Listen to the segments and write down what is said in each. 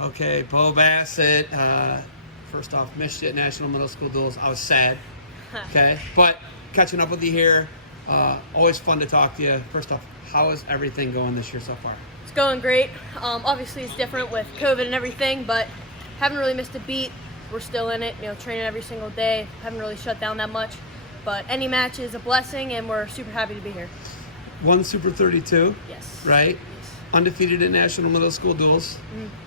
Okay, Bo Bassett. First off, missed you at National Middle School Duels. I was sad. Okay, but catching up with you here. Always fun to talk to you. First off, how is everything going this year so far? It's going great. Obviously, it's different with COVID and everything, but haven't really missed a beat. We're still in it, training every single day. Haven't really shut down that much, but any match is a blessing, and we're super happy to be here. One Super 32. Yes. Right? Yes. Undefeated at National Middle School Duels.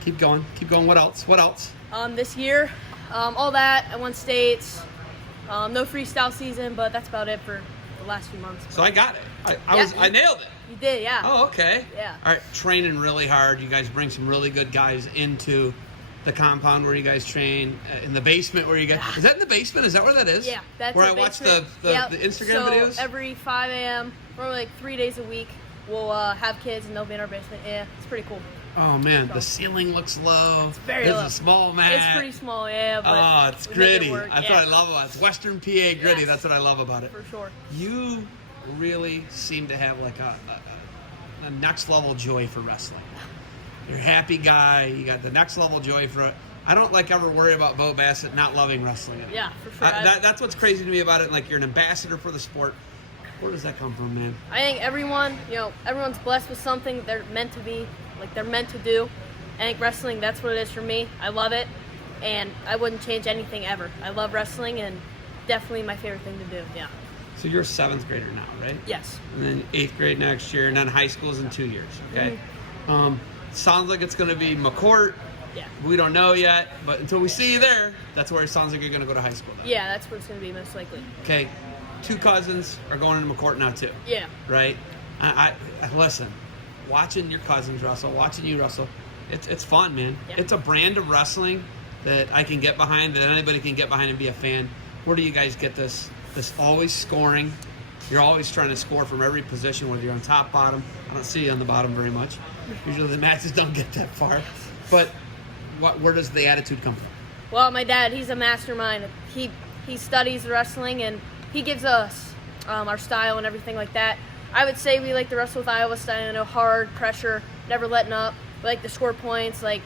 Keep going. Keep going. What else? What else? This year, all that. I won states. No freestyle season, but that's about it for the last few months. So I got it. I nailed it. You did, yeah. Oh, okay. Yeah. All right, training really hard. You guys bring some really good guys into the compound where you guys train, in the basement where you guys... Is that in the basement? Is that where that is? Yeah, that's where the I watch basement. the Instagram videos? So every 5 a.m., or like 3 days a week, we'll have kids and they'll be in our basement. Yeah, it's pretty cool. Oh, man, the ceiling looks low. It's very low. It's a small mat. It's pretty small, yeah, but oh, it's we make it gritty. work, That's yeah. what I love about it. It's Western PA gritty. Yes. That's what I love about it. For sure. You really seem to have like a next level joy for wrestling. You're a happy guy. You got the next level joy for it. I don't ever worry about Bo Bassett not loving wrestling anymore. Yeah, for sure. That's what's crazy to me about it. Like, you're an ambassador for the sport. Where does that come from, man? I think everyone's blessed with something they're meant to be, like they're meant to do. I think wrestling, that's what it is for me. I love it, and I wouldn't change anything ever. I love wrestling, and definitely my favorite thing to do, yeah. So you're a 7th grader now, right? Yes. And then 8th grade next year, and then high school's in 2 years, okay? Sounds like it's going to be McCourt. Yeah. We don't know yet, but until we see you there, that's where it sounds like you're going to go to high school then. Yeah, that's what it's going to be most likely. Okay, 2 cousins are going into McCourt now too. Yeah. Right? I listen, watching your cousins wrestle, watching you wrestle, it's fun, man. Yeah. It's a brand of wrestling that I can get behind, that anybody can get behind and be a fan. Where do you guys get this always scoring? You're always trying to score from every position, whether you're on top, bottom. I don't see you on the bottom very much. Usually the matches don't get that far. But where does the attitude come from? Well, my dad, he's a mastermind. He studies wrestling, and he gives us our style and everything like that. I would say we like to wrestle with Iowa style, hard, pressure, never letting up. We like to score points, like,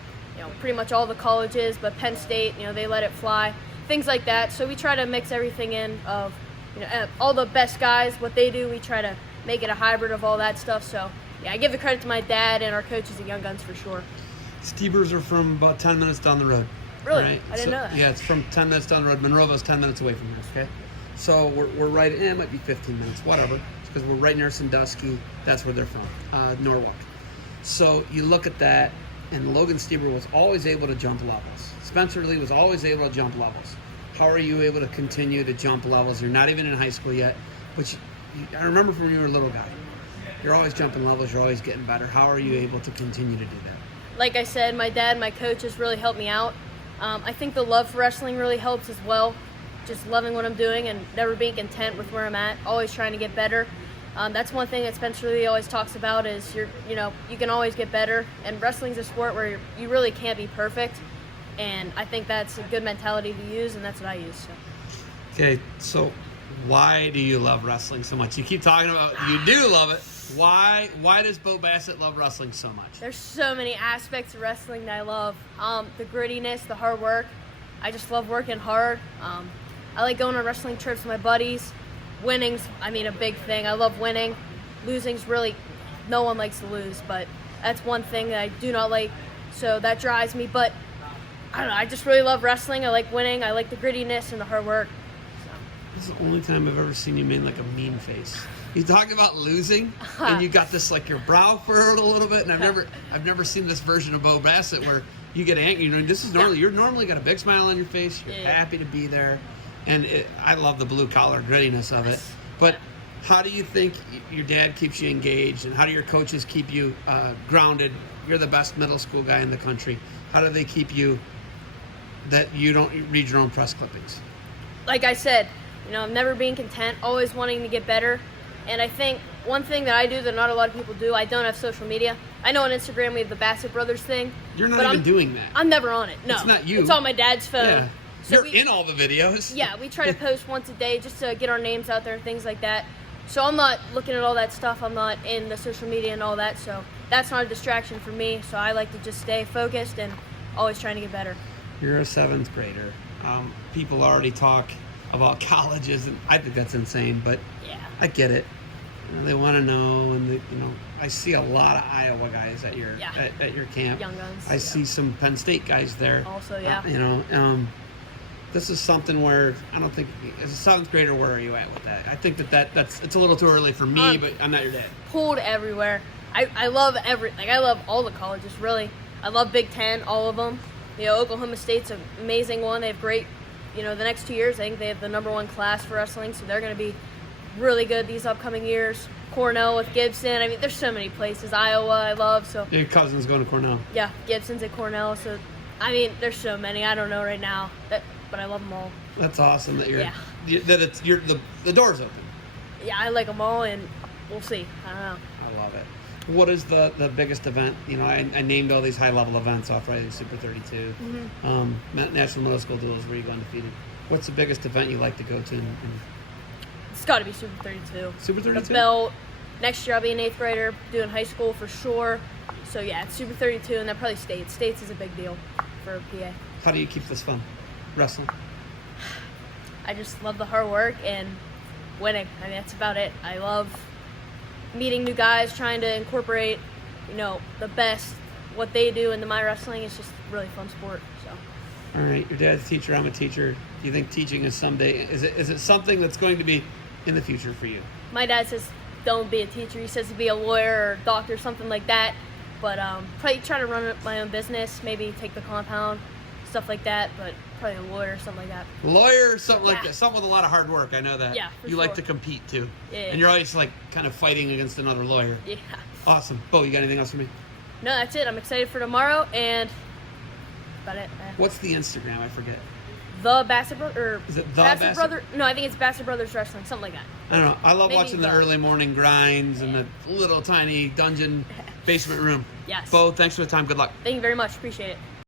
pretty much all the colleges, but Penn State, they let it fly, things like that. So we try to mix everything in of, all the best guys, what they do, we try to make it a hybrid of all that stuff. So, yeah, I give the credit to my dad and our coaches at Young Guns for sure. Stevers are from about 10 minutes down the road. Really? Right? I didn't know that. Yeah, it's from 10 minutes down the road. Monrova's 10 minutes away from here, okay? So we're right, it might be 15 minutes, whatever, because we're right near Sandusky. That's where they're from, Norwalk. So you look at that, and Logan Stever was always able to jump levels. Spencer Lee was always able to jump levels. How are you able to continue to jump levels? You're not even in high school yet, but I remember from when you were a little guy, you're always jumping levels, you're always getting better. How are you able to continue to do that? Like I said, my dad, my coaches really helped me out. I think the love for wrestling really helps as well. Just loving what I'm doing and never being content with where I'm at, always trying to get better. That's one thing that Spencer Lee always talks about is you can always get better. And wrestling's a sport where you really can't be perfect. And I think that's a good mentality to use, and that's what I use. So. Okay, so why do you love wrestling so much? You keep talking about you do love it. Why does Bo Bassett love wrestling so much? There's so many aspects of wrestling that I love. The grittiness, the hard work. I just love working hard. I like going on wrestling trips with my buddies. Winning's, a big thing. I love winning. Losing's really, no one likes to lose, but that's one thing that I do not like. So that drives me. But I don't know, I just really love wrestling. I like winning. I like the grittiness and the hard work. So. This is the only time I've ever seen you make like a mean face. You talk about losing, and you got this like your brow furrowed a little bit, and I've never seen this version of Bo Bassett where you get angry. This is normally you're normally got a big smile on your face. You're happy to be there, and I love the blue collar grittiness of it. But how do you think your dad keeps you engaged, and how do your coaches keep you grounded? You're the best middle school guy in the country. How do they keep you that you don't read your own press clippings? Like I said, I'm never being content, always wanting to get better. And I think one thing that I do that not a lot of people do, I don't have social media. I know on Instagram we have the Bassett Brothers thing. You're not even doing that. I'm never on it. No. It's not you. It's on my dad's phone. Yeah. So You're in all the videos. Yeah, we try to post once a day just to get our names out there and things like that. So I'm not looking at all that stuff. I'm not in the social media and all that. So that's not a distraction for me. So I like to just stay focused and always trying to get better. You're a 7th grader. People already talk about colleges, and I think that's insane, but Yeah. I get it. They want to know, and I see a lot of Iowa guys at your at your camp. Young guns. I see some Penn State guys there. Also, yeah. This is something where I don't think as a 7th grader, where are you at with that? I think that's it's a little too early for me, but I'm not your dad. Pulled everywhere. I love I love all the colleges really. I love Big Ten, all of them. Oklahoma State's an amazing one. They have great. The next 2 years, I think they have the #1 class for wrestling, so they're going to be really good these upcoming years. Cornell with Gibson. I mean, there's so many places. Iowa, I love. So Your cousin's going to Cornell. yeah, Gibson's at Cornell. So, I mean, there's so many. I don't know right now, but I love them all. That's awesome that the door's open. Yeah, I like them all, and we'll see. I don't know. I love it. What is the biggest event? I named all these high-level events off right, Super 32. Mm-hmm. National Middle School Duels where you go undefeated. What's the biggest event you like to go to? It's got to be Super 32. Super 32? The belt. Next year I'll be an 8th grader, doing high school for sure. So yeah, it's Super 32, and then probably States. States is a big deal for PA. How do you keep this fun? Wrestling? I just love the hard work and winning. I mean, that's about it. I love meeting new guys, trying to incorporate, the best, what they do into my wrestling. It's just a really fun sport. So. All right, your dad's a teacher, I'm a teacher. Do you think teaching is someday, is it something that's going to be in the future for you? My dad says don't be a teacher. He says to be a lawyer or doctor, something like that. But probably try to run my own business, maybe take the compound, stuff like that. But probably a lawyer or something like that. Lawyer, something like that. Something with a lot of hard work. I know that. Yeah, for You sure. like to compete too. Yeah. And you're always like kind of fighting against another lawyer. Yeah. Awesome. Bo, you got anything else for me? No, that's it. I'm excited for tomorrow, and that's about it. What's the Instagram? I forget. The Bassett Brother, Is it the Bassett? Brother? No, I think it's Bassett Brothers Wrestling, something like that. I don't know. I love Maybe watching the the- early morning grinds and the little tiny dungeon basement room. Yes. Bo, thanks for the time. Good luck. Thank you very much. Appreciate it.